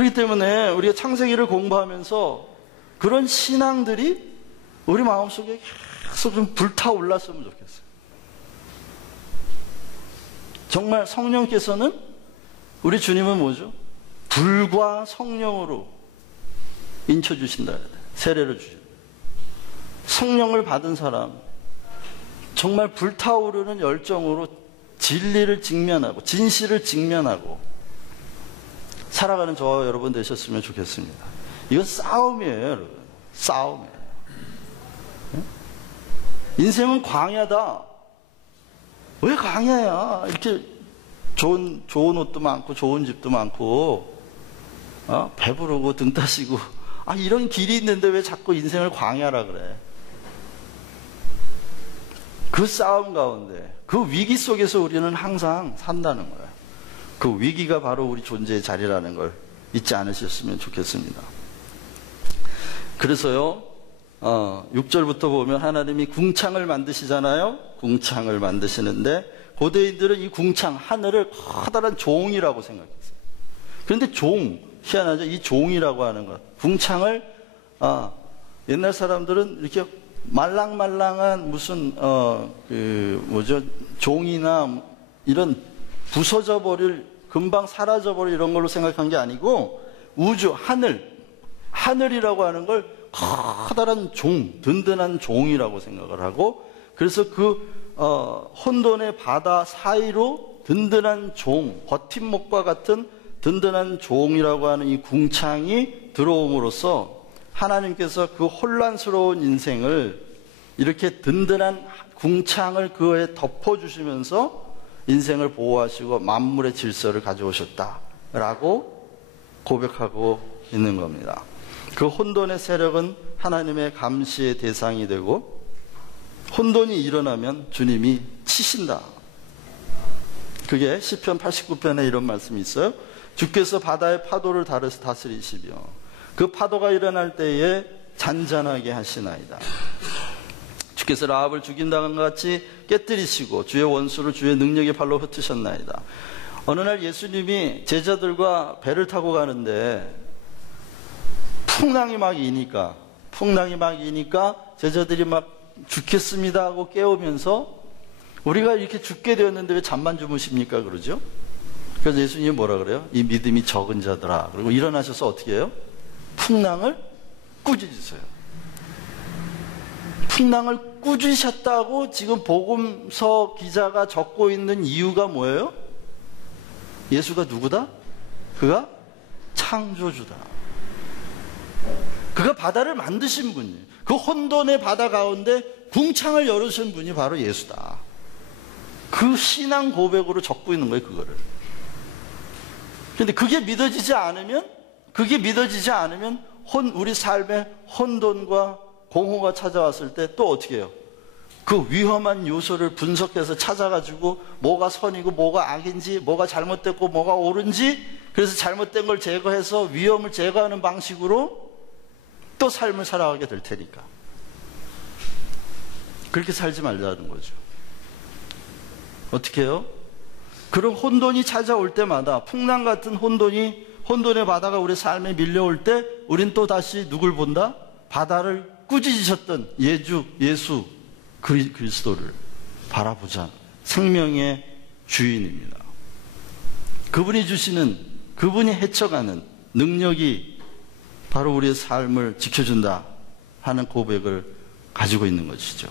그렇기 때문에 우리가 창세기를 공부하면서 그런 신앙들이 우리 마음속에 계속 좀 불타올랐으면 좋겠어요. 정말 성령께서는, 우리 주님은 뭐죠? 불과 성령으로 인쳐주신다. 세례를 주죠. 성령을 받은 사람, 정말 불타오르는 열정으로 진리를 직면하고 진실을 직면하고 살아가는 저와 여러분 되셨으면 좋겠습니다. 이건 싸움이에요, 여러분. 싸움이에요. 인생은 광야다. 왜 광야야? 이렇게 좋은 옷도 많고 좋은 집도 많고 배부르고 등 따시고 이런 길이 있는데 왜 자꾸 인생을 광야라 그래? 그 싸움 가운데, 그 위기 속에서 우리는 항상 산다는 거예요. 그 위기가 바로 우리 존재의 자리라는 걸 잊지 않으셨으면 좋겠습니다. 그래서요, 6절부터 보면 하나님이 궁창을 만드시잖아요. 궁창을 만드시는데 고대인들은 이 궁창, 하늘을 커다란 종이라고 생각했어요. 그런데 희한하죠? 이 종이라고 하는 것, 궁창을 옛날 사람들은 이렇게 말랑말랑한 무슨 종이나 이런 부서져 버릴, 금방 사라져 버릴 이런 걸로 생각한 게 아니고 우주, 하늘이라고 하는 걸 커다란 종, 든든한 종이라고 생각을 하고, 그래서 혼돈의 바다 사이로 든든한 종, 버팀목과 같은 든든한 종이라고 하는 이 궁창이 들어옴으로써 하나님께서 그 혼란스러운 인생을 이렇게 든든한 궁창을 그에 덮어주시면서 인생을 보호하시고 만물의 질서를 가져오셨다라고 고백하고 있는 겁니다. 그 혼돈의 세력은 하나님의 감시의 대상이 되고, 혼돈이 일어나면 주님이 치신다. 그게 시편 89편에 이런 말씀이 있어요. 주께서 바다의 파도를 다스리시며 그 파도가 일어날 때에 잔잔하게 하시나이다. 주께서 라합을 죽인다는 것 같이 깨뜨리시고 주의 원수를 주의 능력의 발로 흩으셨나이다. 어느 날 예수님이 제자들과 배를 타고 가는데 풍랑이 막 이니까 제자들이 막 죽겠습니다 하고 깨우면서, 우리가 이렇게 죽게 되었는데 왜 잠만 주무십니까? 그러죠. 그래서 예수님이 뭐라 그래요? 이 믿음이 적은 자들아. 그리고 일어나셔서 어떻게 해요? 풍랑을 꾸짖으세요. 풍랑을 꾸짖으셨다고 지금 복음서 기자가 적고 있는 이유가 뭐예요? 예수가 누구다? 그가 창조주다. 그가 바다를 만드신 분이에요. 그 혼돈의 바다 가운데 궁창을 열으신 분이 바로 예수다. 그 신앙 고백으로 적고 있는 거예요, 그거를. 그런데 그게 믿어지지 않으면 우리 삶에 혼돈과 공허가 찾아왔을 때 또 어떻게 해요? 그 위험한 요소를 분석해서 찾아가지고 뭐가 선이고 뭐가 악인지, 뭐가 잘못됐고 뭐가 옳은지, 그래서 잘못된 걸 제거해서 위험을 제거하는 방식으로 또 삶을 살아가게 될 테니까. 그렇게 살지 말자는 거죠. 어떻게 해요? 그런 혼돈이 찾아올 때마다, 풍랑 같은 혼돈의 바다가 우리 삶에 밀려올 때 우린 또 다시 누굴 본다? 바다를 꾸짖으셨던 예수 그리스도를 바라보자. 생명의 주인입니다. 그분이 헤쳐가는 능력이 바로 우리의 삶을 지켜준다 하는 고백을 가지고 있는 것이죠.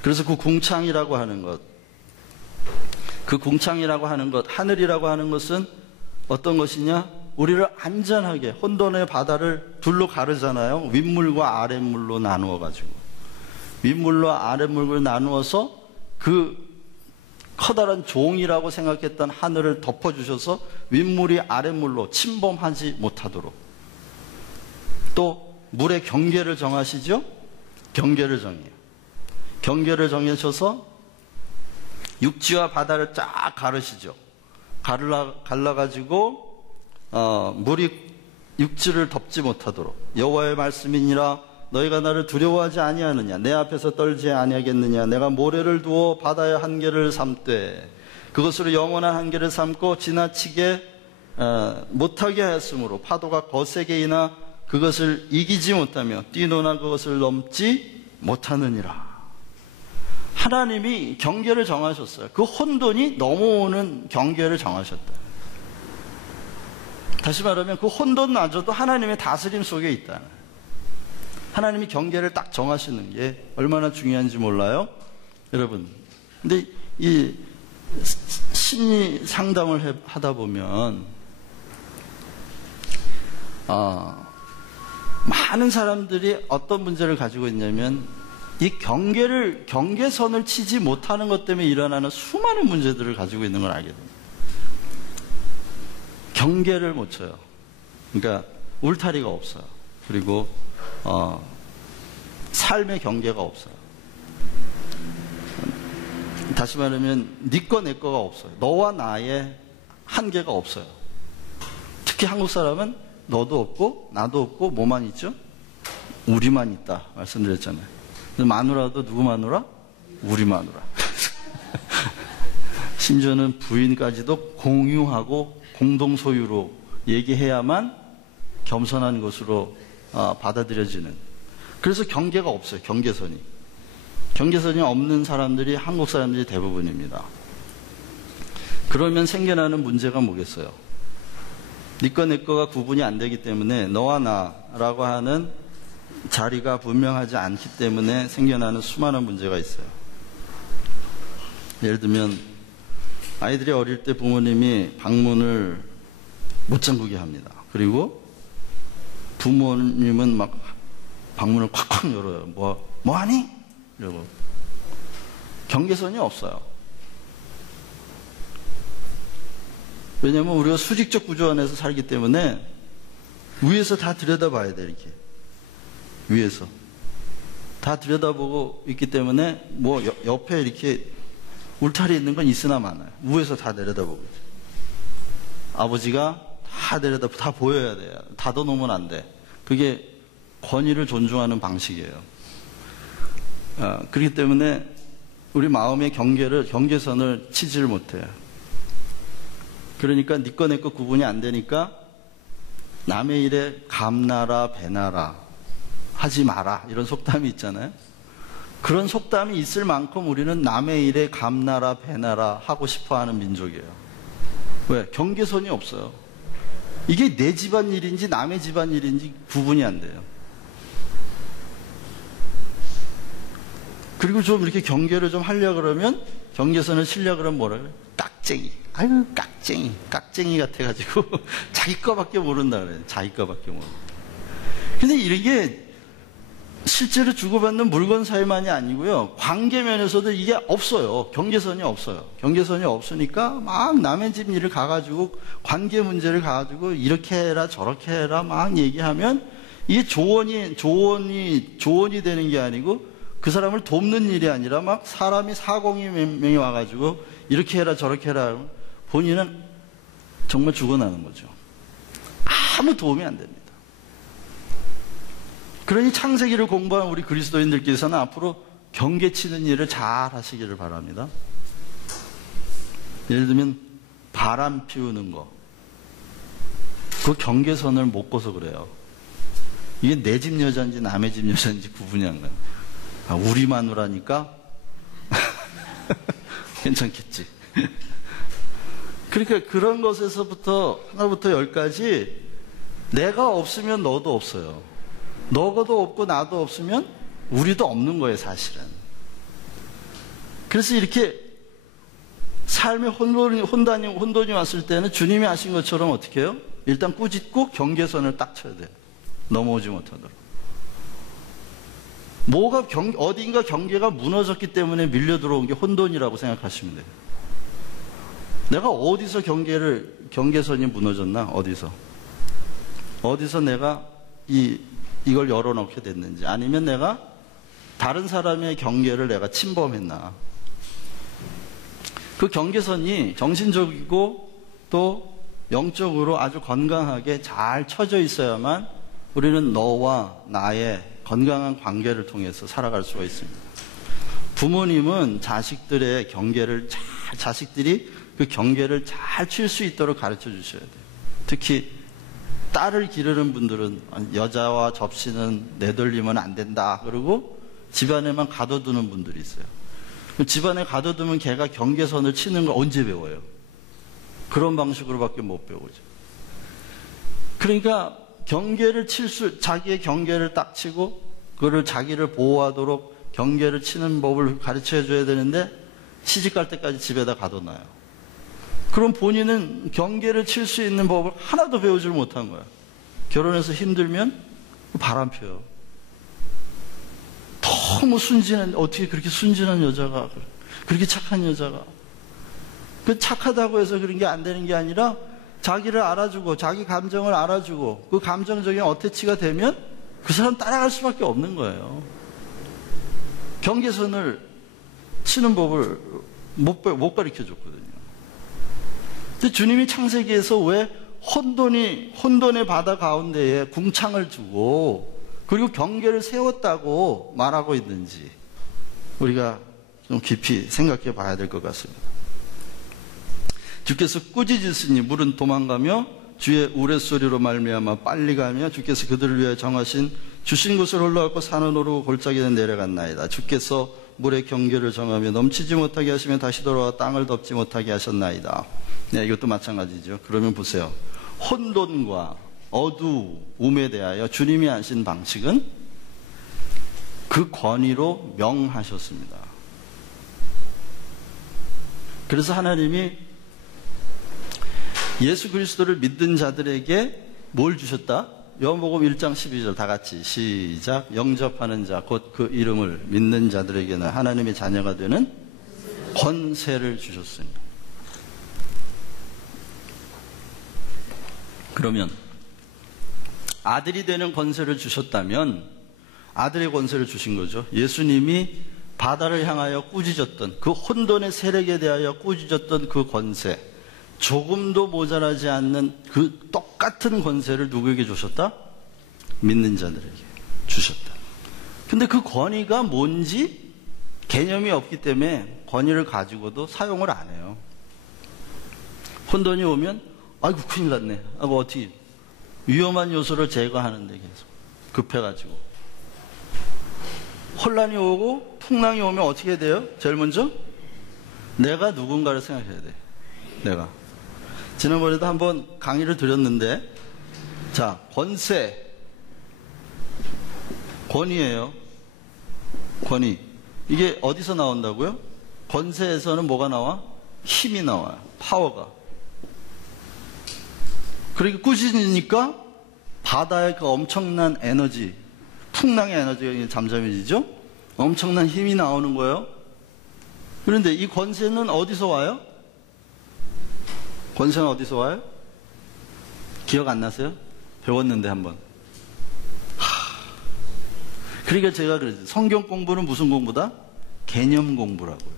그래서 그 궁창이라고 하는 것, 하늘이라고 하는 것은 어떤 것이냐? 우리를 안전하게, 혼돈의 바다를 둘로 가르잖아요. 윗물과 아랫물로 나누어가지고. 윗물과 아랫물을 나누어서 그 커다란 종이라고 생각했던 하늘을 덮어주셔서 윗물이 아랫물로 침범하지 못하도록. 또 물의 경계를 정하시죠? 경계를 정하셔서 육지와 바다를 쫙 가르시죠. 갈라가지고 물이 육지를 덮지 못하도록. 여호와의 말씀이니라 너희가 나를 두려워하지 아니하느냐, 내 앞에서 떨지 아니하겠느냐. 내가 모래를 두어 바다의 한계를 삼되 그것으로 영원한 한계를 삼고 지나치게 못하게 하였으므로 파도가 거세게 이나 그것을 이기지 못하며 뛰노나 그것을 넘지 못하느니라. 하나님이 경계를 정하셨어요. 그 혼돈이 넘어오는 경계를 정하셨다. 다시 말하면 그 혼돈마저도 하나님의 다스림 속에 있다. 하나님이 경계를 딱 정하시는 게 얼마나 중요한지 몰라요? 여러분, 근데 이 심리 상담을 하다 보면 많은 사람들이 어떤 문제를 가지고 있냐면 이 경계선을 치지 못하는 것 때문에 일어나는 수많은 문제들을 가지고 있는 걸 알게 됩니다. 경계를 못 쳐요. 그러니까 울타리가 없어요. 그리고 삶의 경계가 없어요. 다시 말하면 네 거 내 거가 없어요. 너와 나의 한계가 없어요. 특히 한국 사람은 너도 없고 나도 없고 뭐만 있죠? 우리만 있다 말씀드렸잖아요. 마누라도 누구 마누라? 우리 마누라. 심지어는 부인까지도 공유하고 공동 소유로 얘기해야만 겸손한 것으로 받아들여지는. 그래서 경계가 없어요. 경계선이 없는 사람들이 한국 사람들이 대부분입니다. 그러면 생겨나는 문제가 뭐겠어요? 네 거 내 거가 구분이 안 되기 때문에 너와 나라고 하는 자리가 분명하지 않기 때문에 생겨나는 수많은 문제가 있어요. 예를 들면 아이들이 어릴 때 부모님이 방문을 못 잠그게 합니다. 그리고 부모님은 막 방문을 콱콱 열어요. 뭐 하니? 이러고. 경계선이 없어요. 왜냐하면 우리가 수직적 구조 안에서 살기 때문에 위에서 다 들여다봐야 돼. 이렇게 위에서 다 들여다보고 있기 때문에 뭐 옆에 이렇게 울타리 있는 건 있으나 마나요. 위에서 다 내려다보고 있어요. 아버지가 다 보여야 돼요. 닫아놓으면 안 돼. 그게 권위를 존중하는 방식이에요. 그렇기 때문에 우리 마음의 경계선을 치지를 못해요. 그러니까 네 거 내 거 구분이 안 되니까 남의 일에 감나라 배나라 하지 마라 이런 속담이 있잖아요. 그런 속담이 있을 만큼 우리는 남의 일에 감나라 배나라 하고 싶어하는 민족이에요. 왜? 경계선이 없어요. 이게 내 집안 일인지 남의 집안 일인지 구분이 안 돼요. 그리고 좀 이렇게 경계를 좀 하려고 그러면 경계선을 치려고 그러면 뭐라 그래요? 깍쟁이. 아유 깍쟁이 같아가지고 자기 거밖에 모른다 그래요. 자기 거밖에 모른다. 근데 이게 실제로 주고받는 물건 사이만이 아니고요. 관계 면에서도 이게 없어요. 경계선이 없어요. 경계선이 없으니까 막 남의 집 일을 가가지고 관계 문제를 가가지고 이렇게 해라 저렇게 해라 막 얘기하면 이게 조언이 되는 게 아니고 그 사람을 돕는 일이 아니라 막 사람이 사공이 몇 명이 와가지고 이렇게 해라 저렇게 해라 본인은 정말 죽어나는 거죠. 아무 도움이 안 됩니다. 그러니 창세기를 공부한 우리 그리스도인들께서는 앞으로 경계치는 일을 잘 하시기를 바랍니다. 예를 들면 바람 피우는 거. 그 경계선을 못 꿔서 그래요. 이게 내 집 여자인지 남의 집 여자인지 구분이 안 가요. 우리 마누라니까 괜찮겠지. 그러니까 그런 것에서부터 하나부터 열까지 내가 없으면 너도 없어요. 너도 없고 나도 없으면 우리도 없는 거예요, 사실은. 그래서 이렇게 삶의 혼돈이 왔을 때는 주님이 하신 것처럼 어떻게 해요? 일단 꾸짖고 경계선을 딱 쳐야 돼요. 넘어오지 못하도록. 어딘가 경계가 무너졌기 때문에 밀려 들어온 게 혼돈이라고 생각하시면 돼요. 내가 어디서 경계선이 무너졌나? 어디서 내가 이걸 열어놓게 됐는지, 아니면 내가 다른 사람의 경계를 내가 침범했나. 그 경계선이 정신적이고 또 영적으로 아주 건강하게 잘 쳐져 있어야만 우리는 너와 나의 건강한 관계를 통해서 살아갈 수가 있습니다. 부모님은 자식들이 그 경계를 잘 칠 수 있도록 가르쳐 주셔야 돼요. 특히 딸을 기르는 분들은 여자와 접시는 내돌리면 안 된다. 그러고 집안에만 가둬두는 분들이 있어요. 집안에 가둬두면 걔가 경계선을 치는 걸 언제 배워요? 그런 방식으로밖에 못 배우죠. 그러니까 자기의 경계를 딱 치고 그를 자기를 보호하도록 경계를 치는 법을 가르쳐 줘야 되는데 시집 갈 때까지 집에다 가둬놔요. 그럼 본인은 경계를 칠 수 있는 법을 하나도 배우질 못한 거야. 결혼해서 힘들면 바람 펴요. 너무 어떻게 그렇게 순진한 여자가, 그렇게 착한 여자가. 그 착하다고 해서 그런 게 안 되는 게 아니라 자기를 알아주고 자기 감정을 알아주고 그 감정적인 어태치가 되면 그 사람 따라갈 수밖에 없는 거예요. 경계선을 치는 법을 못 가르쳐 줬거든요. 근데 주님이 창세기에서 왜 혼돈의 바다 가운데에 궁창을 두고 그리고 경계를 세웠다고 말하고 있는지 우리가 좀 깊이 생각해 봐야 될 것 같습니다. 주께서 꾸짖으시니 물은 도망가며 주의 우레소리로 말미암아 빨리 가며 주께서 그들을 위하여 정하신 주신 곳을 올라갔고 산은 오르고 골짜기는 내려갔나이다. 주께서 물의 경계를 정하며 넘치지 못하게 하시며 다시 돌아와 땅을 덮지 못하게 하셨나이다. 네, 이것도 마찬가지죠. 그러면 보세요. 혼돈과 어두움에 대하여 주님이 하신 방식은 그 권위로 명하셨습니다. 그래서 하나님이 예수 그리스도를 믿는 자들에게 뭘 주셨다? 요한복음 1장 12절 다 같이 시작. 영접하는 자 곧 그 이름을 믿는 자들에게는 하나님의 자녀가 되는 권세를 주셨으니. 그러면 아들이 되는 권세를 주셨다면 아들의 권세를 주신 거죠. 예수님이 바다를 향하여 꾸짖었던 그 혼돈의 세력에 대하여 꾸짖었던 그 권세, 조금도 모자라지 않는 그 똑같은 권세를 누구에게 주셨다? 믿는 자들에게 주셨다. 근데 그 권위가 뭔지 개념이 없기 때문에 권위를 가지고도 사용을 안 해요. 혼돈이 오면 아이고 큰일 났네 하고 어떻게 위험한 요소를 제거하는데 계속 급해가지고 혼란이 오고 풍랑이 오면 어떻게 돼요? 제일 먼저 내가 누군가를 생각해야 돼. 내가 지난번에도 한번 강의를 드렸는데, 자, 권위예요. 권위. 이게 어디서 나온다고요? 권세에서는 뭐가 나와? 힘이 나와요. 파워가. 그러니까 꾸짖으니까 바다의 그 엄청난 에너지, 풍랑의 에너지가 잠잠해지죠? 엄청난 힘이 나오는 거예요. 그런데 이 권세는 어디서 와요? 권세는 어디서 와요? 기억 안 나세요? 배웠는데 한번. 그러니까 제가 그랬죠. 성경 공부는 무슨 공부다? 개념 공부라고요.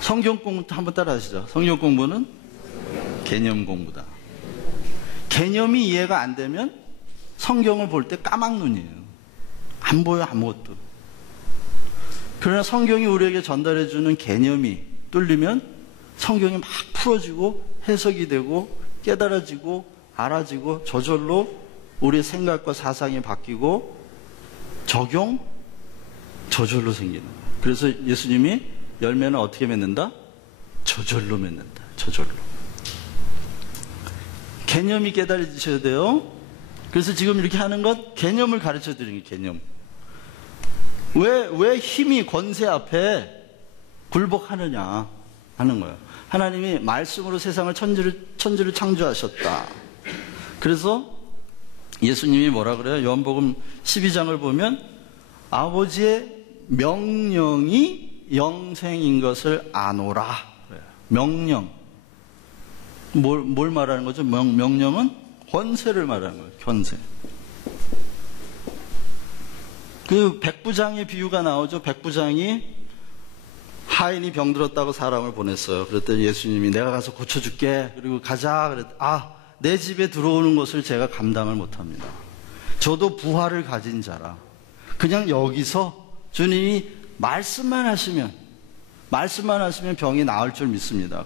성경 공부 한번 따라 하시죠. 성경 공부는 개념 공부다. 개념이 이해가 안 되면 성경을 볼 때 까막눈이에요. 안 보여 아무것도. 그러나 성경이 우리에게 전달해주는 개념이 뚫리면 성경이 막 풀어지고 해석이 되고 깨달아지고 알아지고 저절로 우리의 생각과 사상이 바뀌고 적용 저절로 생기는 거예요. 그래서 예수님이 열매는 어떻게 맺는다? 저절로 맺는다. 저절로. 개념이 깨달아지셔야 돼요. 그래서 지금 이렇게 하는 것 개념을 가르쳐 드리는 게 개념. 왜 힘이 권세 앞에 굴복하느냐 하는 거예요. 하나님이 말씀으로 세상을 천지를 창조하셨다. 그래서 예수님이 뭐라 그래요? 요한복음 12장을 보면 아버지의 명령이 영생인 것을 아노라. 명령. 뭘 말하는 거죠? 명령은 권세를 말하는 거예요. 권세. 그 백부장의 비유가 나오죠. 백부장이 하인이 병들었다고 사람을 보냈어요. 그랬더니 예수님이 내가 가서 고쳐줄게. 그리고 가자. 그랬더니 내 집에 들어오는 것을 제가 감당을 못합니다. 저도 부활을 가진 자라. 그냥 여기서 주님이 말씀만 하시면 병이 나을 줄 믿습니다.